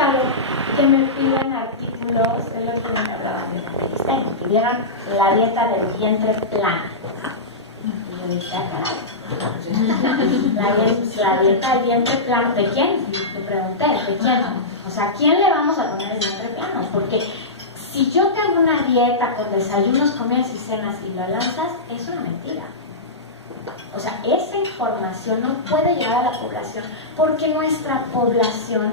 típica que me piden artículos, es lo que me hablaban de la entrevista, que vieran la dieta del vientre plano. Y yo dije, la dieta del vientre plano, ¿de quién? Le pregunté, ¿de quién? O sea, ¿a quién le vamos a poner el vientre plano? Porque si yo tengo una dieta con desayunos, comidas y cenas y lo lanzas, es una mentira. O sea, esa información no puede llegar a la población porque nuestra población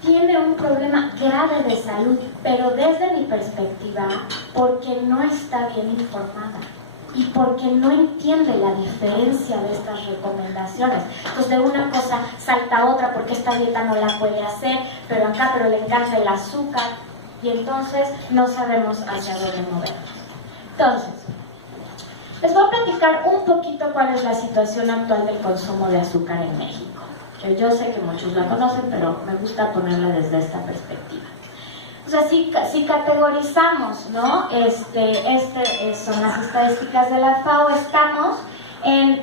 tiene un problema grave de salud, pero desde mi perspectiva, porque no está bien informada y porque no entiende la diferencia de estas recomendaciones. Entonces, de una cosa salta a otra porque esta dieta no la puede hacer, pero le encanta el azúcar, y entonces no sabemos hacia dónde movernos. Entonces, les voy a platicar un poquito cuál es la situación actual del consumo de azúcar en México. Que yo sé que muchos la conocen, pero me gusta ponerla desde esta perspectiva. O sea, si categorizamos, ¿no? Son las estadísticas de la FAO, estamos en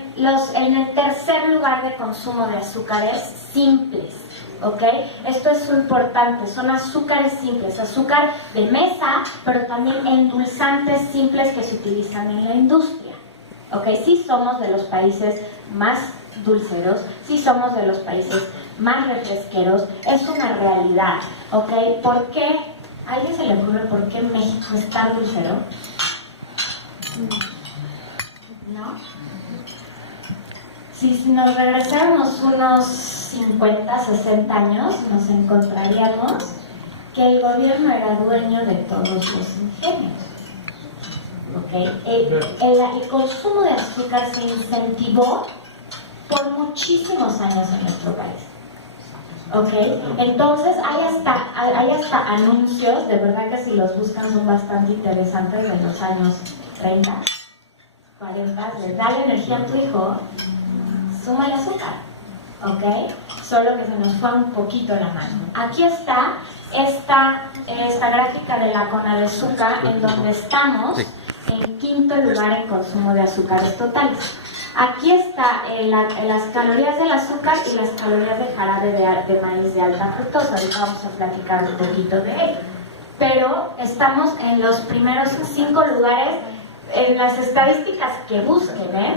el tercer lugar de consumo de azúcares simples, ¿ok? Esto es importante, son azúcares simples, azúcar de mesa, pero también endulzantes simples que se utilizan en la industria, ¿ok? Sí somos de los países más dulceros, sí somos de los países más refresqueros, es una realidad, ¿ok? ¿Por qué? ¿A alguien se le ocurre por qué México es tan dulcero? ¿No? Si nos regresáramos unos 50, 60 años, nos encontraríamos que el gobierno era dueño de todos los ingenios. ¿Okay? El consumo de azúcar se incentivó por muchísimos años en nuestro país. ¿Okay? Entonces hay hasta anuncios, de verdad que si los buscan son bastante interesantes, de los años 30, 40, de dale energía a tu hijo, suma el azúcar, ¿ok? Solo que se nos fue un poquito la mano. Aquí está esta gráfica de la CONADEZUCA, en donde estamos en quinto lugar en consumo de azúcares totales. Aquí está las calorías del azúcar y las calorías de jarabe de maíz de alta fructosa. Ahorita vamos a platicar un poquito de él. Pero estamos en los primeros 5 lugares en las estadísticas que busquen, ¿eh?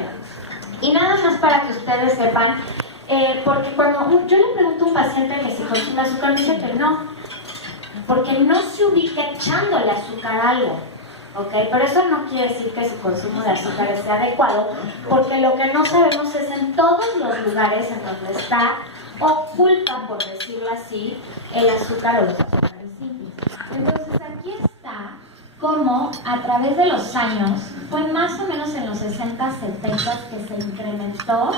Y nada más para que ustedes sepan, porque cuando yo le pregunto a un paciente que si consume azúcar, me dice que no, porque no se ubica echándole azúcar a algo. ¿Okay? Pero eso no quiere decir que su consumo de azúcar sea adecuado, porque lo que no sabemos es en todos los lugares en donde está oculta, por decirlo así, el azúcar o los azúcares simples. Entonces aquí está cómo a través de los años, fue más o menos en los 60, 70 que se incrementó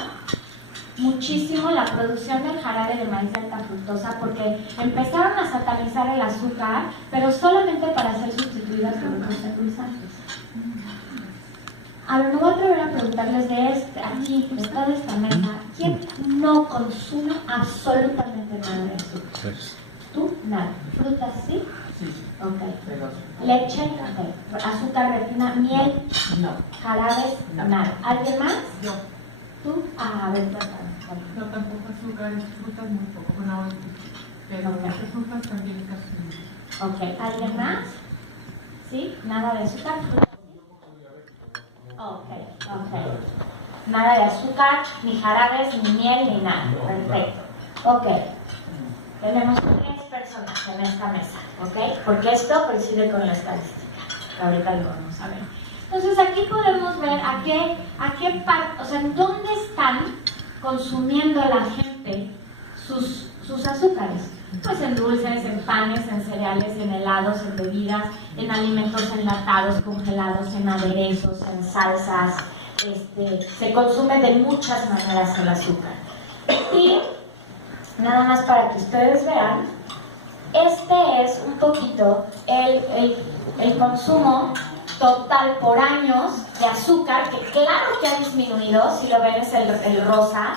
muchísimo la producción del jarabe de maíz de alta fructosa, porque empezaron a satanizar el azúcar, pero solamente para ser sustituidas por otros endulzantes. A ver, me voy a atrever a preguntarles aquí, de toda esta mesa, ¿quién no consume absolutamente nada de azúcar? ¿Tú? Nada. ¿Frutas sí? Sí. Ok. ¿Leche? Ok. ¿Azúcar refinada? ¿Miel? No. ¿Jarabes? No. Nada. ¿Alguien más? Yo. ¿Tú? A ver, No, tampoco azúcares, frutas muy poco, bueno, pero Okay. las frutas también casi. Ok, ¿alguien más? ¿Sí? ¿Nada de azúcar? Ok. Nada de azúcar, ni jarabes, ni miel, ni nada. Perfecto. Ok. Tenemos 3 personas en esta mesa, ¿ok? Porque esto coincide con la estadística. Ahorita lo vamos a ver. Entonces aquí podemos ver a qué parte, o sea, en dónde están consumiendo la gente sus azúcares. Pues en dulces, en panes, en cereales, en helados, en bebidas, en alimentos enlatados, congelados, en aderezos, en salsas. Se consume de muchas maneras el azúcar. Y nada más para que ustedes vean, este es un poquito el consumo total por años de azúcar, que claro que ha disminuido, si lo ven es el rosa,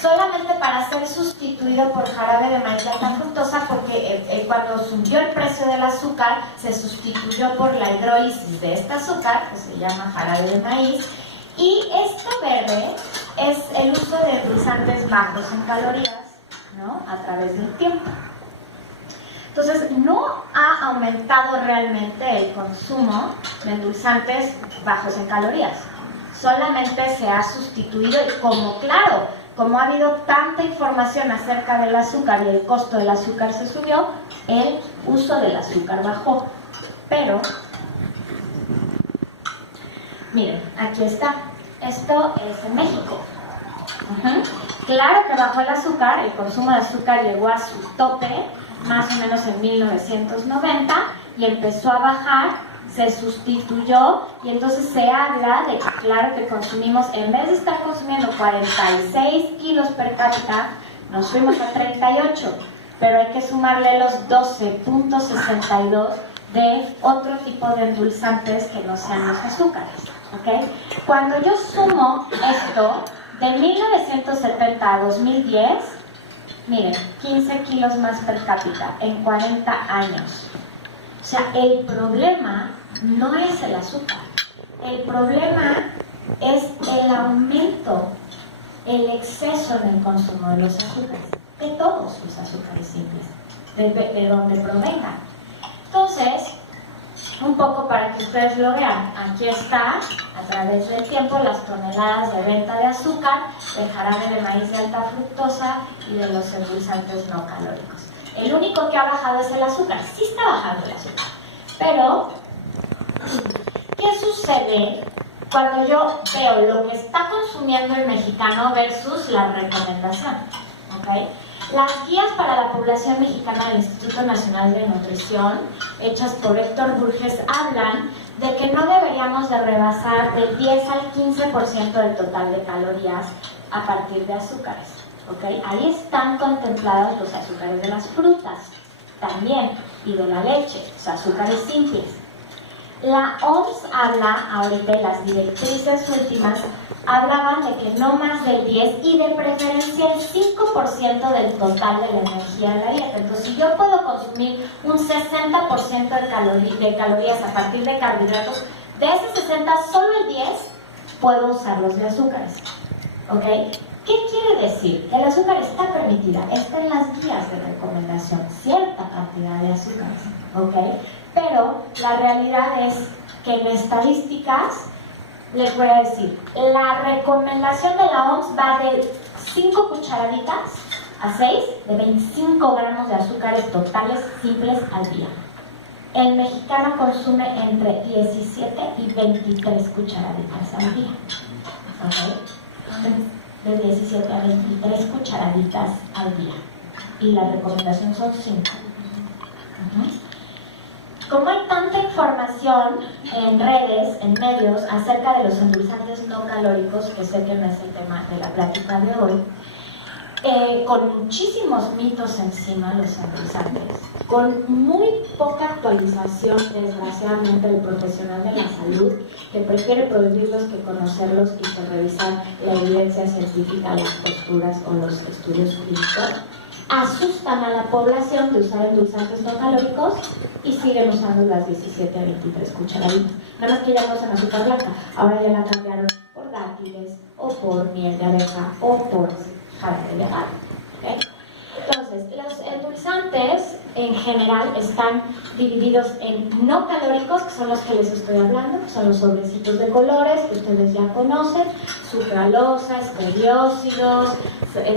solamente para ser sustituido por jarabe de maíz de alta fructosa, porque cuando subió el precio del azúcar, se sustituyó por la hidrólisis de este azúcar, que se llama jarabe de maíz, y este verde es el uso de endulzantes bajos en calorías, ¿no? A través del tiempo. Entonces, no ha aumentado realmente el consumo de endulzantes bajos en calorías. Solamente se ha sustituido, y como ha habido tanta información acerca del azúcar y el costo del azúcar se subió, el uso del azúcar bajó. Pero, miren, aquí está. Esto es en México. Claro que bajó el azúcar, el consumo de azúcar llegó a su tope más o menos en 1990 y empezó a bajar, se sustituyó y entonces se habla de que claro que consumimos, en vez de estar consumiendo 46 kilos per cápita, nos fuimos a 38, pero hay que sumarle los 12.62 de otro tipo de endulzantes que no sean los azúcares, ¿ok? Cuando yo sumo esto, de 1970 a 2010, miren, 15 kilos más per cápita en 40 años. O sea, el problema no es el azúcar. El problema es el aumento, el exceso en el consumo de los azúcares, de todos los azúcares simples, de donde provengan. Entonces, un poco para que ustedes lo vean, aquí está, a través del tiempo, las toneladas de venta de azúcar, de jarabe de maíz de alta fructosa y de los endulzantes no calóricos. El único que ha bajado es el azúcar, sí está bajando el azúcar, pero ¿qué sucede cuando yo veo lo que está consumiendo el mexicano versus la recomendación? ¿Okay? Las guías para la población mexicana del Instituto Nacional de Nutrición, hechas por Héctor Burges, hablan de que no deberíamos de rebasar del 10 al 15% del total de calorías a partir de azúcares. ¿Okay? Ahí están contemplados los azúcares de las frutas también y de la leche, los azúcares simples. La OMS habla ahorita, las directrices últimas hablaban de que no más del 10 y de preferencia el 5% del total de la energía de la dieta. Entonces, si yo puedo consumir un 60% de calorías a partir de carbohidratos, de ese 60, solo el 10 puedo usarlos de azúcares. ¿Ok? ¿Qué quiere decir? Que el azúcar está permitida, está en las guías de recomendación, cierta cantidad de azúcares. ¿Ok? Pero la realidad es que en estadísticas, les voy a decir, la recomendación de la OMS va de 5 cucharaditas a 6, de 25 gramos de azúcares totales simples al día. El mexicano consume entre 17 y 23 cucharaditas al día. ¿Okay? De 17 a 23 cucharaditas al día. Y la recomendación son 5. Como hay tanta información en redes, en medios, acerca de los endulzantes no calóricos, que sé que no es el tema de la plática de hoy, con muchísimos mitos encima los endulzantes, con muy poca actualización, desgraciadamente, del profesional de la salud, que prefiere prohibirlos que conocerlos y que revisar la evidencia científica, las posturas o los estudios clínicos, asustan a la población de usar endulzantes no calóricos y siguen usando las 17 a 23 cucharaditas. Nada más que ya no usan azúcar blanca, ahora ya la cambiaron por dátiles o por miel de abeja o por jarabe de agave. ¿Okay? Entonces, los endulzantes en general están divididos en no calóricos, que son los que les estoy hablando, que son los sobrecitos de colores que ustedes ya conocen, sucralosa, esteriócidos,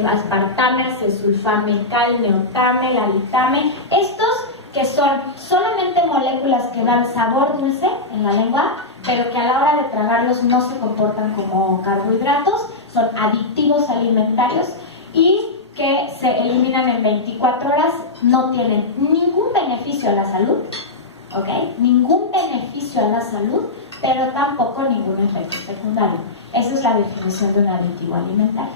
aspartame, acesulfame, neotame, lalitame. Estos que son solamente moléculas que dan sabor dulce en la lengua, pero que a la hora de tragarlos no se comportan como carbohidratos, son aditivos alimentarios y que se eliminan en 24 horas, no tienen ningún beneficio a la salud, ¿ok? Ningún beneficio a la salud, pero tampoco ningún efecto secundario. Esa es la definición de un aditivo alimentario,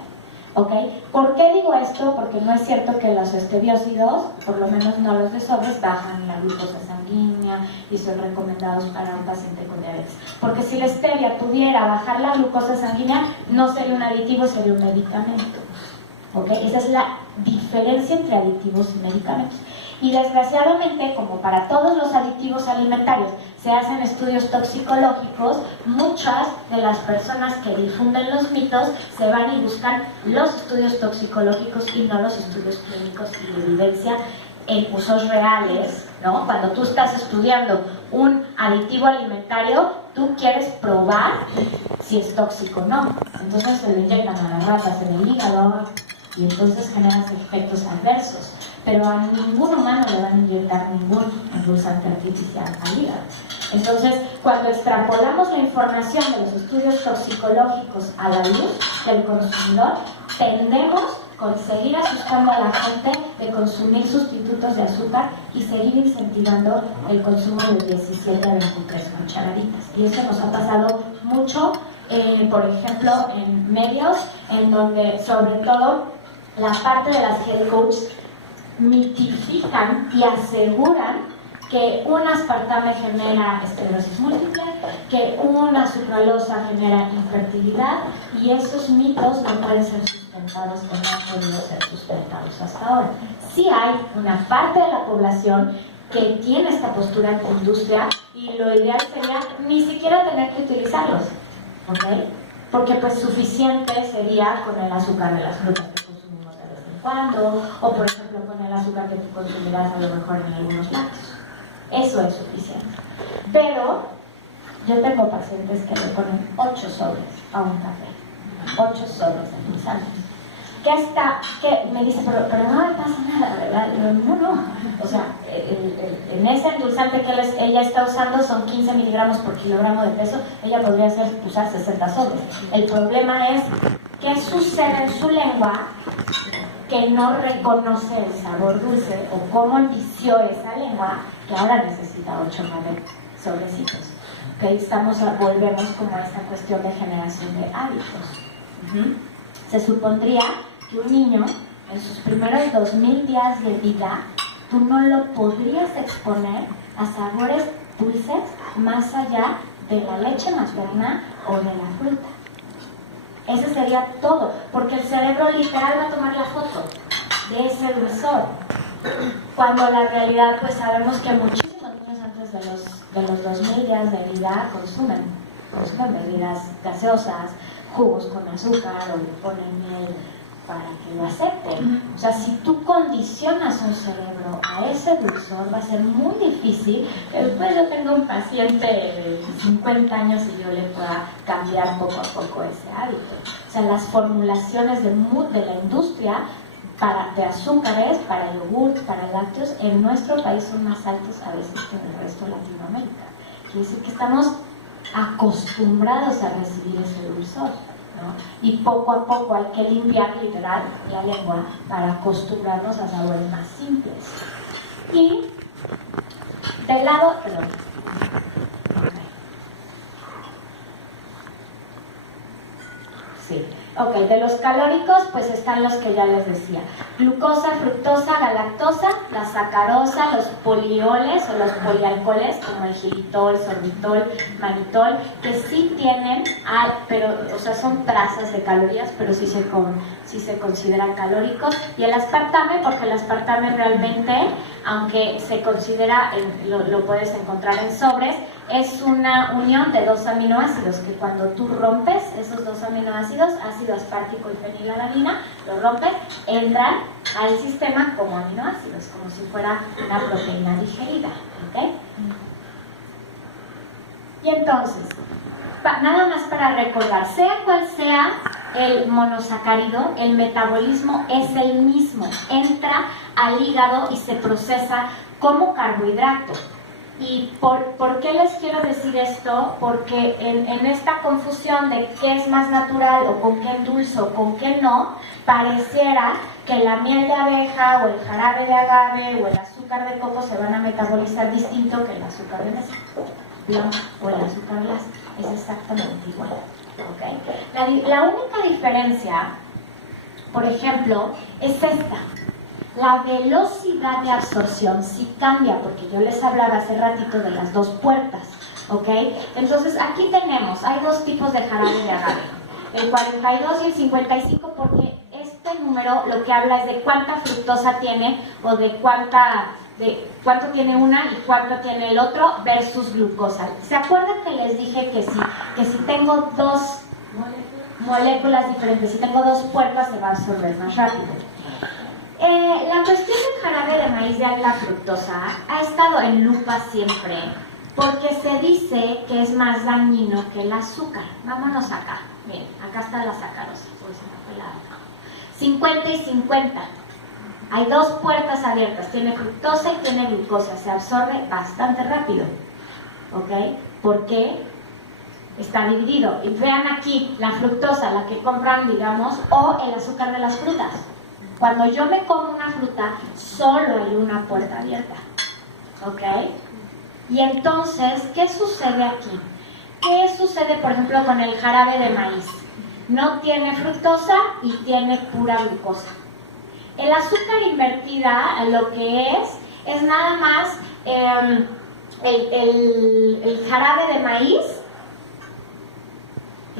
¿ok? ¿Por qué digo esto? Porque no es cierto que los estebiócidos, por lo menos no los de sobres, bajan la glucosa sanguínea y son recomendados para un paciente con diabetes. Porque si la stevia pudiera bajar la glucosa sanguínea, no sería un aditivo, sería un medicamento. ¿Okay? Esa es la diferencia entre aditivos y medicamentos. Y desgraciadamente, como para todos los aditivos alimentarios se hacen estudios toxicológicos, muchas de las personas que difunden los mitos se van y buscan los estudios toxicológicos y no los estudios clínicos y de evidencia en usos reales, ¿no? Cuando tú estás estudiando un aditivo alimentario, tú quieres probar si es tóxico o no. Entonces se lo inyectan a las ratas en el hígado y entonces generan efectos adversos. Pero a ningún humano le van a inyectar ningún endulzante artificial al hígado. Entonces, cuando extrapolamos la información de los estudios toxicológicos a la luz del consumidor, tendemos con seguir asustando a la gente de consumir sustitutos de azúcar y seguir incentivando el consumo de 17 a 23 cucharaditas. Y eso nos ha pasado mucho, por ejemplo, en medios en donde, sobre todo, la parte de las health coaches mitifican y aseguran que un aspartame genera esclerosis múltiple, que una sucralosa genera infertilidad, y esos mitos no pueden ser sustentados o no han podido ser sustentados hasta ahora. Sí hay una parte de la población que tiene esta postura antiindustria y lo ideal sería ni siquiera tener que utilizarlos, ¿ok? Porque pues suficiente sería con el azúcar de las frutas que consumimos de vez en cuando, o por ejemplo con el azúcar que tú consumirás a lo mejor en algunos lácteos. Eso es suficiente. Pero yo tengo pacientes que le ponen 8 sobres a un café, 8 sobres de endulzantes. Que me dice, pero no me pasa nada, ¿verdad? No. O sea, en ese endulzante que ella está usando son 15 miligramos por kilogramo de peso. Ella podría usar 60 sobres. El problema es qué sucede en su lengua que no reconoce el sabor dulce, o cómo envició esa lengua que ahora necesita 8 o 9 sobrecitos. Okay, volvemos como a esta cuestión de generación de hábitos. Se supondría que un niño en sus primeros 2000 días de vida, tú no lo podrías exponer a sabores dulces más allá de la leche materna o de la fruta. Ese sería todo, porque el cerebro literal va a tomar la foto de ese dulzor. Cuando la realidad, pues sabemos que muchísimos niños antes de los 2000 días de vida consumen bebidas gaseosas, jugos con azúcar, o le ponen miel para que lo acepten. O sea, si tú condicionas un cerebro a ese dulzor, va a ser muy difícil que después yo tenga un paciente de 50 años y yo le pueda cambiar poco a poco ese hábito. O sea, las formulaciones de la industria de azúcares, para yogur, para lácteos, en nuestro país son más altos a veces que en el resto de Latinoamérica. Quiere decir que estamos acostumbrados a recibir ese dulzor, ¿no? Y poco a poco hay que limpiar literal la lengua para acostumbrarnos a sabores más simples. Y del lado, de los calóricos, pues están los que ya les decía: glucosa, fructosa, galactosa, la sacarosa, los polioles o los polialcoholes como el xilitol, sorbitol, mannitol, que sí tienen, son trazas de calorías, pero sí se consideran calóricos. Y el aspartame, porque el aspartame realmente, aunque se considera, lo puedes encontrar en sobres, es una unión de 2 aminoácidos que cuando tú rompes esos 2 aminoácidos, ácido aspartico y fenilalanina, lo rompes, entran al sistema como aminoácidos, como si fuera una proteína digerida, ¿ok? Y entonces, nada más para recordar, sea cual sea el monosacárido, el metabolismo es el mismo, entra al hígado y se procesa como carbohidrato. ¿Y por qué les quiero decir esto? Porque en esta confusión de qué es más natural, o con qué endulzo, o con qué no, pareciera que la miel de abeja, o el jarabe de agave, o el azúcar de coco se van a metabolizar distinto que el azúcar de mesa, ¿no? O el azúcar glass. Es exactamente igual, ¿ok? La única diferencia, por ejemplo, es esta. La velocidad de absorción sí cambia, porque yo les hablaba hace ratito de las 2 puertas, ¿ok? Entonces aquí hay 2 tipos de jarabe de agave, el 42 y el 55, porque este número lo que habla es de cuánta fructosa tiene, o de cuánto tiene una y cuánto tiene el otro versus glucosa. ¿Se acuerdan que les dije que si tengo 2 moléculas diferentes, si tengo 2 puertas, se va a absorber más rápido? La cuestión del jarabe de maíz de alta fructosa ha estado en lupa siempre porque se dice que es más dañino que el azúcar. Vámonos acá. Bien, acá está la sacarosa. Uy, se me fue la... 50 y 50. Hay dos puertas abiertas. Tiene fructosa y tiene glucosa. Se absorbe bastante rápido. ¿Ok? ¿Por qué? Está dividido. Y vean aquí, la fructosa, la que compran, digamos, o el azúcar de las frutas. Cuando yo me como una fruta, solo hay una puerta abierta. ¿Ok? Y entonces, ¿qué sucede aquí? ¿Qué sucede, por ejemplo, con el jarabe de maíz? No tiene fructosa y tiene pura glucosa. El azúcar invertida, lo que es nada más el jarabe de maíz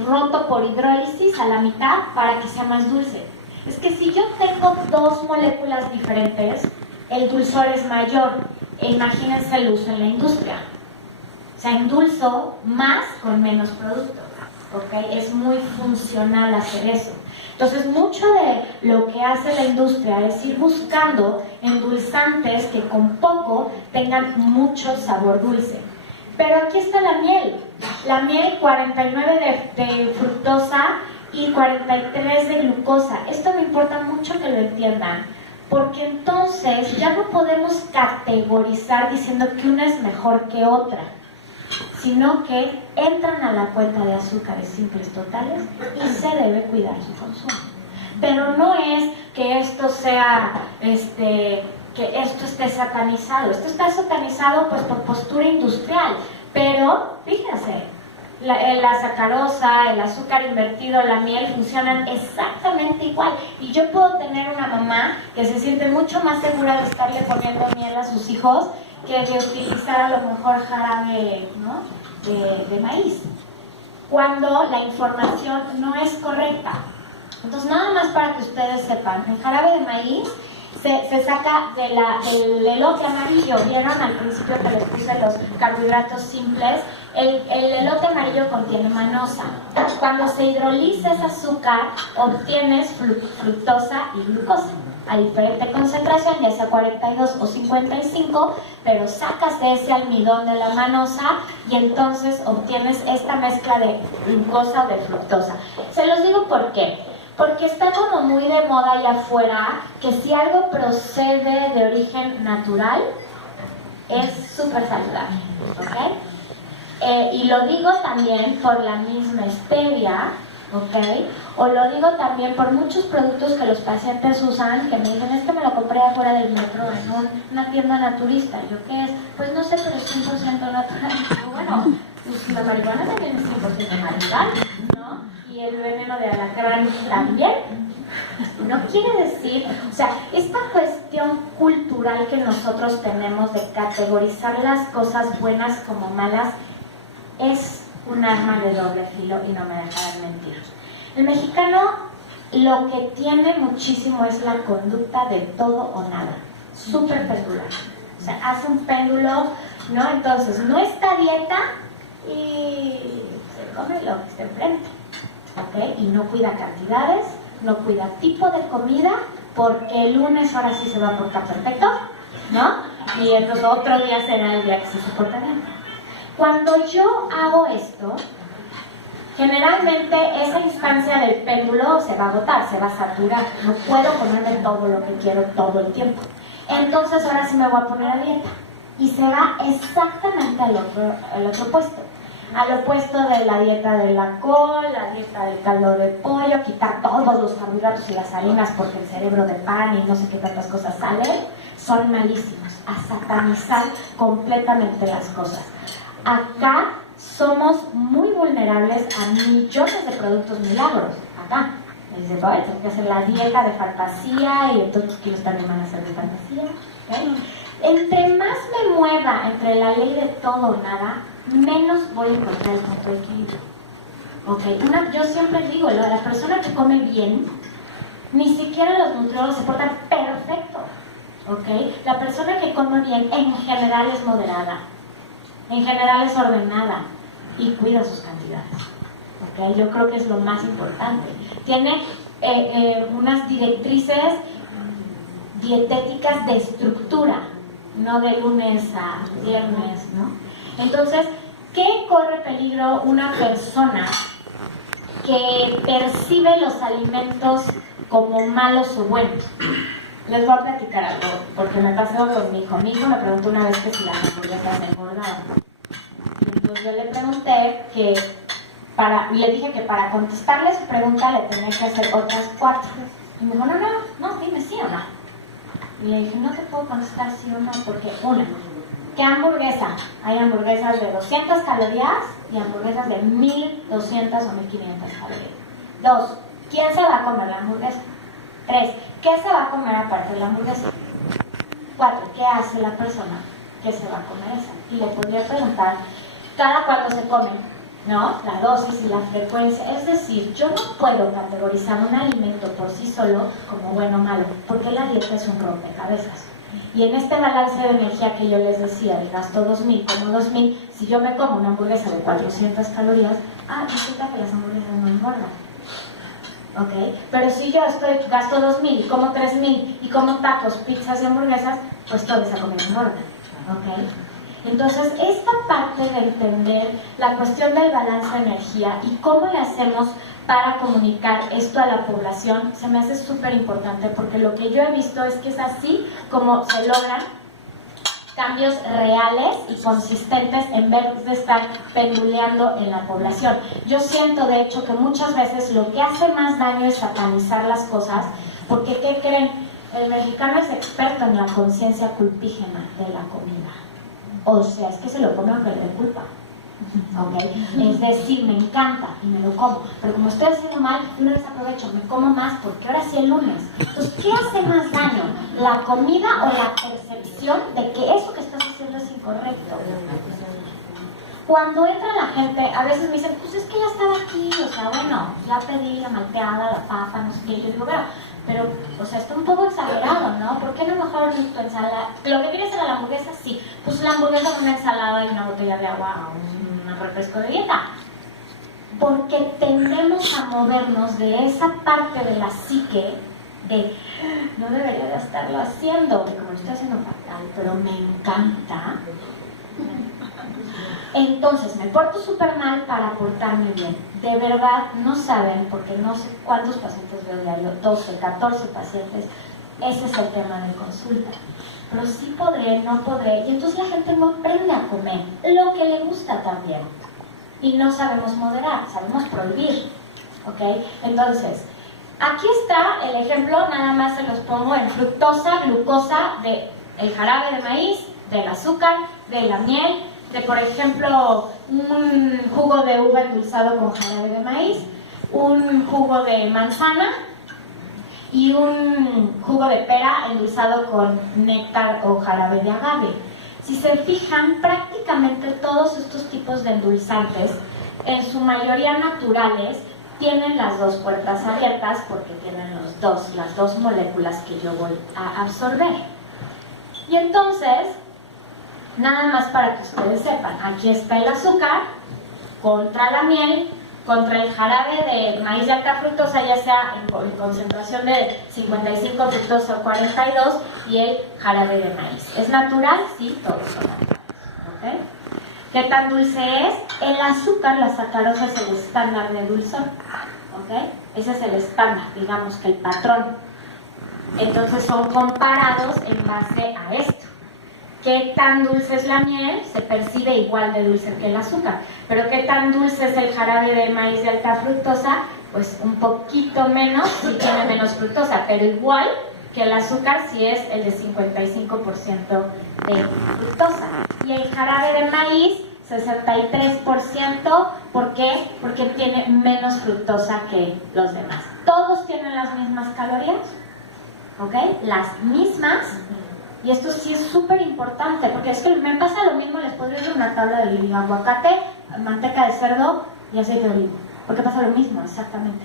roto por hidrólisis a la mitad para que sea más dulce. Es que si yo tengo dos moléculas diferentes, el dulzor es mayor. Imagínense el uso en la industria. O sea, endulzo más con menos producto. ¿Ok? Es muy funcional hacer eso. Entonces, mucho de lo que hace la industria es ir buscando endulzantes que con poco tengan mucho sabor dulce. Pero aquí está la miel. La miel 49 de fructosa y 43 de glucosa. Esto me importa mucho que lo entiendan, porque entonces ya no podemos categorizar diciendo que una es mejor que otra, sino que entran a la cuenta de azúcares simples totales y se debe cuidar su consumo. Pero no es que esto sea, que esto esté satanizado. Esto está satanizado pues por postura industrial, pero fíjense, la sacarosa, el azúcar invertido, la miel funcionan exactamente igual. Y yo puedo tener una mamá que se siente mucho más segura de estarle poniendo miel a sus hijos que de utilizar a lo mejor jarabe, ¿no?, de maíz, cuando la información no es correcta. Entonces, nada más para que ustedes sepan, el jarabe de maíz se saca del elote amarillo. ¿Vieron al principio que les puse los carbohidratos simples? El elote amarillo contiene manosa. Cuando se hidroliza ese azúcar, obtienes fructosa y glucosa a diferente concentración, ya sea 42 o 55, pero sacas de ese almidón de la manosa y entonces obtienes esta mezcla de glucosa o de fructosa. Se los digo por qué. Porque está como muy de moda allá afuera que si algo procede de origen natural, es súper saludable, ¿ok? Y lo digo también por la misma stevia, ¿ok? O lo digo también por muchos productos que los pacientes usan, que me dicen, es que me lo compré afuera del metro en una tienda naturista. ¿Yo qué es? Pues no sé, pero es 100% natural. Bueno, pues la marihuana también es 100% natural, ¿no? Y el veneno de alacrán también. No quiere decir, o sea, esta cuestión cultural que nosotros tenemos de categorizar las cosas buenas como malas es un arma de doble filo y no me dejarán mentir. El mexicano lo que tiene muchísimo es la conducta de todo o nada, súper pendular. O sea, hace un péndulo, ¿no? Entonces, no está a dieta y se come lo que se enfrente. ¿Okay? Y no cuida cantidades, no cuida tipo de comida, porque el lunes ahora sí se va por acá perfecto, ¿no? Y entonces otro día será el día que se soporta bien. Cuando yo hago esto, generalmente esa instancia del péndulo se va a agotar, se va a saturar. No puedo comerme todo lo que quiero todo el tiempo. Entonces ahora sí me voy a poner a dieta. Y se va exactamente al otro puesto. Al opuesto de la dieta de la col, la dieta del caldo de pollo, quitar todos los carbohidratos y las harinas porque el cerebro de pan y no sé qué tantas cosas salen, son malísimos. A satanizar completamente las cosas. Acá somos muy vulnerables a millones de productos milagros. Acá. Dice, bueno, tengo que hacer la dieta de fantasía y entonces los kilos también van a ser de fantasía. ¿Okay? Entre más me mueva entre la ley de todo o nada, menos voy a encontrar el punto de equilibrio. Okay. Yo siempre digo, la persona que come bien, ni siquiera los nutriólogos se portan perfecto. Okay. La persona que come bien en general es moderada, en general es ordenada y cuida sus cantidades. Okay. Yo creo que es lo más importante. Tiene unas directrices dietéticas de estructura, no de lunes a viernes, ¿no? Entonces, ¿qué corre peligro una persona que percibe los alimentos como malos o buenos? Les voy a platicar algo, porque me pasó con mi hijo. Mi hijo me preguntó una vez que si las hamburguesas engordaban. Y entonces yo le pregunté que le dije que para contestarle su pregunta le tenía que hacer otras 4. Y me dijo, no, dime sí o no. Y le dije, no te puedo contestar sí o no, porque una, ¿qué hamburguesa? Hay hamburguesas de 200 calorías y hamburguesas de 1200 o 1500 calorías. 2, ¿quién se va a comer la hamburguesa? 3, ¿qué se va a comer aparte de la hamburguesa? 4, ¿qué hace la persona que se va a comer esa? Y le podría preguntar cada cuándo se come, ¿no? La dosis y la frecuencia. Es decir, yo no puedo categorizar un alimento por sí solo como bueno o malo, porque la dieta es un rompecabezas. Y en este balance de energía que yo les decía, el gasto 2000 como 2000, si yo me como una hamburguesa de 400 calorías, resulta que las hamburguesas no engordan. ¿Ok? Pero si yo gasto 2000 y como 3000 y como tacos, pizzas y hamburguesas, pues toda esa comida engorda. ¿Ok? Entonces, esta parte de entender la cuestión del balance de energía y cómo le hacemos para comunicar esto a la población, se me hace súper importante, porque lo que yo he visto es que es así como se logran cambios reales y consistentes en vez de estar penduleando en la población. Yo siento, de hecho, que muchas veces lo que hace más daño es satanizar las cosas, porque ¿qué creen? El mexicano es experto en la conciencia culpígena de la comida. O sea, es que se lo come aunque le dé culpa. ¿Okay? Es decir, me encanta y me lo como, pero como estoy haciendo mal, una vez aprovecho, me como más porque ahora sí es lunes. Entonces, ¿qué hace más daño? ¿La comida o la percepción de que eso que estás haciendo es incorrecto? Cuando entra la gente, a veces me dicen, pues es que ya estaba aquí, o sea, bueno, ya pedí la malteada, la papa, no sé qué. Yo digo, pero, o sea, está un poco exagerado, ¿no? ¿Por qué no mejor tu ensalada? ¿Lo que quieres era la hamburguesa? Sí. Pues la hamburguesa con una ensalada y una botella de agua, un refresco de dieta. Porque tendemos a movernos de esa parte de la psique de no debería de estarlo haciendo, como lo estoy haciendo fatal, pero me encanta. Entonces me porto súper mal para portarme bien. De verdad no saben, porque no sé cuántos pacientes veo diario, 12, 14 pacientes. Ese es el tema de consulta. Pero sí podré, no podré. Y entonces la gente no aprende a comer lo que le gusta también. Y no sabemos moderar, sabemos prohibir. ¿Ok? Entonces, aquí está el ejemplo, nada más se los pongo en fructosa, glucosa, del jarabe de maíz, del azúcar, de la miel, de, por ejemplo, un jugo de uva endulzado con jarabe de maíz, un jugo de manzana y un jugo de pera endulzado con néctar o jarabe de agave. Si se fijan, prácticamente todos estos tipos de endulzantes, en su mayoría naturales, tienen las dos puertas abiertas porque tienen las dos moléculas que yo voy a absorber. Y entonces, nada más para que ustedes sepan, aquí está el azúcar contra la miel, contra el jarabe de maíz de alta fructosa, ya sea en concentración de 55 fructosa o 42, y el jarabe de maíz. ¿Es natural? Sí, todos son naturales. ¿Okay? ¿Qué tan dulce es? El azúcar, la sacarosa, es el estándar de dulzor. ¿Okay? Ese es el estándar, digamos que el patrón. Entonces son comparados en base a esto. ¿Qué tan dulce es la miel? Se percibe igual de dulce que el azúcar. Pero ¿qué tan dulce es el jarabe de maíz de alta fructosa? Pues un poquito menos, si tiene menos fructosa, pero igual que el azúcar si es el de 55% de fructosa. Y el jarabe de maíz, 63%, ¿por qué? Porque tiene menos fructosa que los demás. Todos tienen las mismas calorías, ¿ok? Las mismas. Y esto sí es súper importante, porque es que me pasa lo mismo, les podría dar una tabla de aguacate, manteca de cerdo y aceite de oliva, porque pasa lo mismo, exactamente.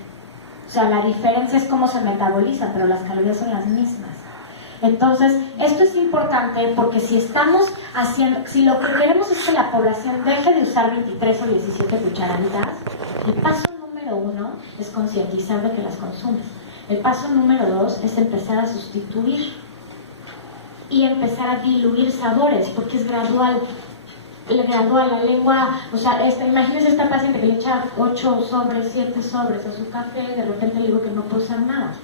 O sea, la diferencia es cómo se metaboliza, pero las calorías son las mismas. Entonces, esto es importante porque si estamos haciendo, si lo que queremos es que la población deje de usar 23 o 17 cucharaditas, el paso número 1 es concientizar de que las consumes. El paso número 2 es empezar a sustituir. y empezar a diluir sabores, porque es gradual. La lengua, o sea, imagínense esta paciente que le echa 8 sobres, 7 sobres a su café, de repente le digo que no puede usar nada.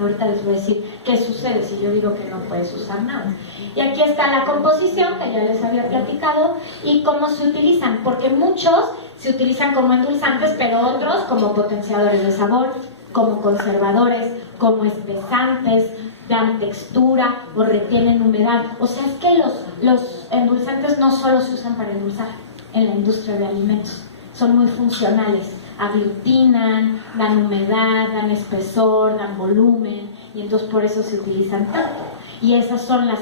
Ahorita les voy a decir qué sucede si yo digo que no puedes usar nada. Y aquí está la composición, que ya les había platicado, y cómo se utilizan, porque muchos se utilizan como endulzantes, pero otros como potenciadores de sabor, como conservadores, como espesantes, dan textura o retienen humedad. O sea, es que los endulzantes no solo se usan para endulzar en la industria de alimentos, son muy funcionales, aglutinan, dan humedad, dan espesor, dan volumen, y entonces por eso se utilizan tanto. Y esas son las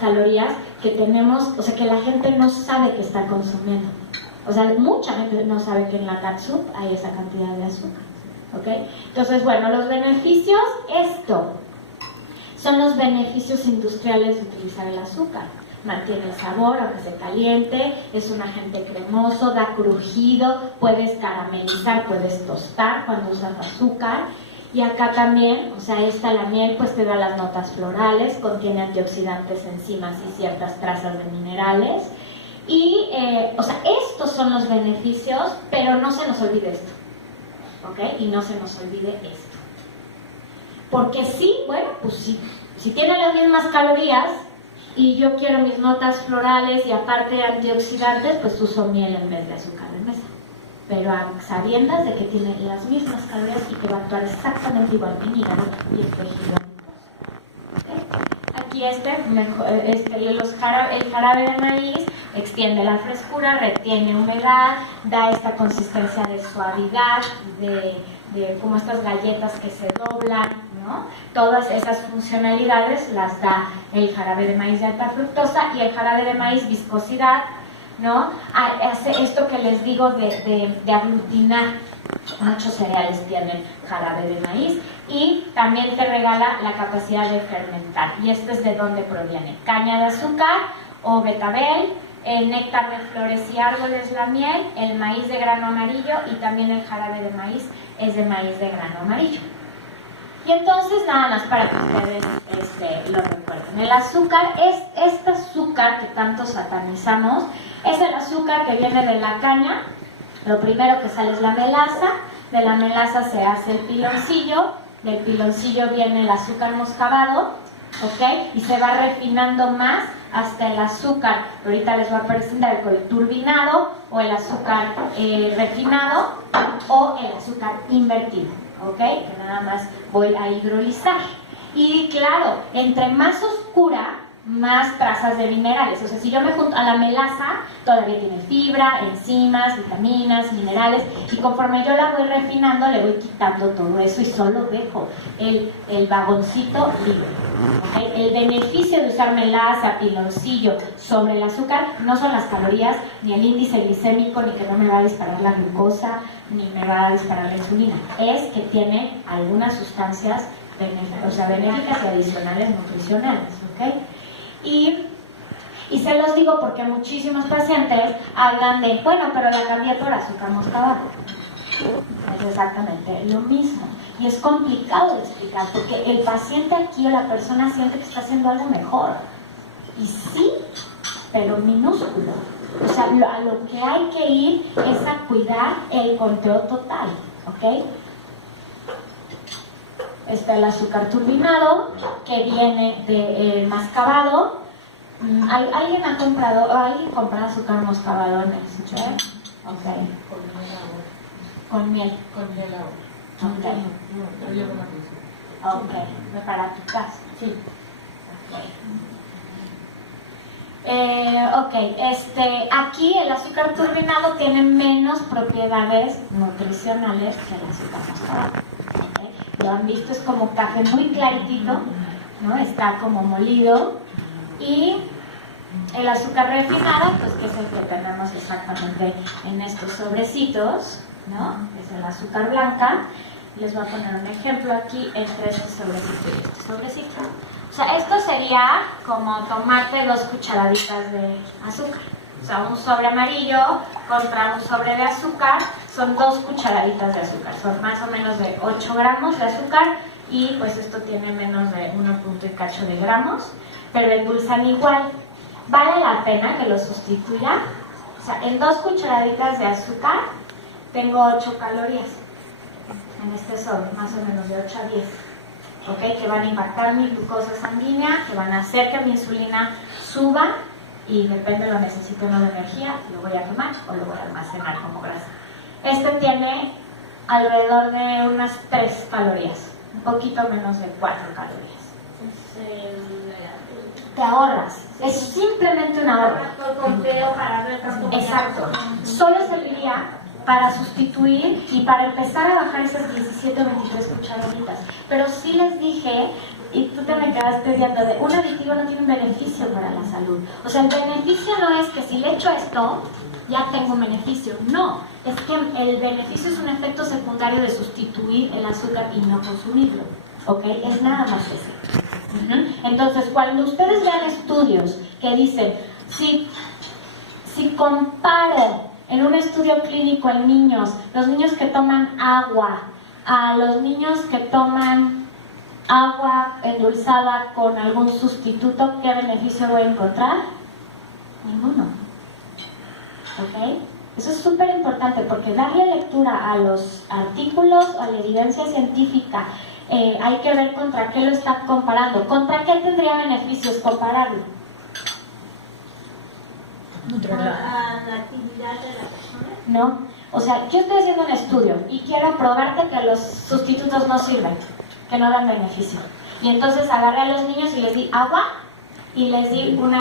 calorías que tenemos, o sea, que la gente no sabe que está consumiendo. O sea, mucha gente no sabe que en la catsup hay esa cantidad de azúcar. ¿Okay? Entonces, bueno, los beneficios, son los beneficios industriales de utilizar el azúcar. Mantiene el sabor aunque se caliente, es un agente cremoso, da crujido, puedes caramelizar, puedes tostar cuando usas azúcar. Y acá también, o sea, la miel pues te da las notas florales, contiene antioxidantes, enzimas y ciertas trazas de minerales. Y, o sea, estos son los beneficios, pero no se nos olvide esto. ¿Ok? Y no se nos olvide esto. Porque sí, bueno, pues si tiene las mismas calorías y yo quiero mis notas florales y aparte antioxidantes, pues uso miel en vez de azúcar de mesa. Pero a sabiendas de que tiene las mismas calorías y que va a actuar exactamente igual en hígado y en tejido. ¿Okay? Aquí el jarabe de maíz extiende la frescura, retiene humedad, da esta consistencia de suavidad, de como estas galletas que se doblan, ¿no? Todas esas funcionalidades las da el jarabe de maíz de alta fructosa, y el jarabe de maíz viscosidad, ¿no? Hace esto que les digo de aglutinar. Muchos cereales tienen jarabe de maíz, y también te regala la capacidad de fermentar. Y esto es de dónde proviene: caña de azúcar o betabel, el néctar de flores y árboles, la miel, el maíz de grano amarillo, y también el jarabe de maíz es de maíz de grano amarillo. Y entonces, nada más para que ustedes lo recuerden, el azúcar este azúcar que tanto satanizamos, es el azúcar que viene de la caña. Lo primero que sale es la melaza, de la melaza se hace el piloncillo, del piloncillo viene el azúcar moscabado, ¿ok? Y se va refinando más hasta el azúcar, ahorita les voy a presentar el turbinado, o el azúcar refinado, o el azúcar invertido, ¿ok? Que nada más voy a hidrolizar. Y claro, entre más oscura, más trazas de minerales. O sea, si yo me junto a la melaza, todavía tiene fibra, enzimas, vitaminas, minerales, y conforme yo la voy refinando, le voy quitando todo eso y solo dejo el vagoncito libre. ¿Okay? El beneficio de usar melaza, piloncillo sobre el azúcar no son las calorías, ni el índice glicémico, ni que no me va a disparar la glucosa, ni me va a disparar la insulina. Es que tiene algunas sustancias benéficas y adicionales nutricionales. ¿Okay? Y se los digo porque muchísimos pacientes hablan de, bueno, pero la cambié por azúcar moscabado. Es exactamente lo mismo. Y es complicado de explicar, porque el paciente aquí o la persona siente que está haciendo algo mejor. Y sí, pero minúsculo. O sea, a lo que hay que ir es a cuidar el conteo total. ¿Ok? Está el azúcar turbinado, que viene de mascabado. ¿Alguien ha comprado, alguien compra azúcar moscabado en el sitio? Ok. Con miel. Con miel ahora. Ok. No, pero yo no la uso. Ok. Para tu casa. Sí. Aquí el azúcar turbinado tiene menos propiedades nutricionales que el azúcar moscabado. Lo han visto, es como café muy claritito, ¿no? Está como molido. Y el azúcar refinado, pues que es el que tenemos exactamente en estos sobrecitos, ¿no? Es el azúcar blanca. Les voy a poner un ejemplo aquí entre este sobrecito y este sobrecito. O sea, esto sería como tomarte 2 cucharaditas de azúcar. O sea, un sobre amarillo contra un sobre de azúcar son 2 cucharaditas de azúcar, son más o menos de 8 gramos de azúcar y pues esto tiene menos de 1 punto y cacho de gramos, pero endulzan igual. ¿Vale la pena que lo sustituya? O sea, en 2 cucharaditas de azúcar tengo 8 calorías en este sobre, más o menos de 8 a 10, ¿ok? Que van a impactar mi glucosa sanguínea, que van a hacer que mi insulina suba y depende, lo necesito o no de energía, lo voy a tomar o lo voy a almacenar como grasa. Este tiene alrededor de unas 3 calorías, un poquito menos de 4 calorías. Te ahorras, es simplemente un ahorro. Exacto, solo serviría para sustituir y para empezar a bajar esas 17 o 23 cucharaditas. Pero sí les dije, y tú te me quedaste viendo, de un aditivo no tiene un beneficio para la salud. O sea, el beneficio no es que si le echo esto, ya tengo un beneficio. No, es que el beneficio es un efecto secundario de sustituir el azúcar y no consumirlo. ¿Ok? Es nada más eso. Entonces, cuando ustedes vean estudios que dicen, si comparo en un estudio clínico en niños, los niños que toman agua, a los niños que toman agua endulzada con algún sustituto, ¿qué beneficio voy a encontrar? Ninguno. ¿Ok? Eso es súper importante porque darle lectura a los artículos o a la evidencia científica, hay que ver contra qué lo está comparando. ¿Contra qué tendría beneficios compararlo? Contra la actividad de la persona. No, o sea, yo estoy haciendo un estudio y quiero probarte que los sustitutos no sirven, que no dan beneficio. Y entonces agarré a los niños y les di agua y les di una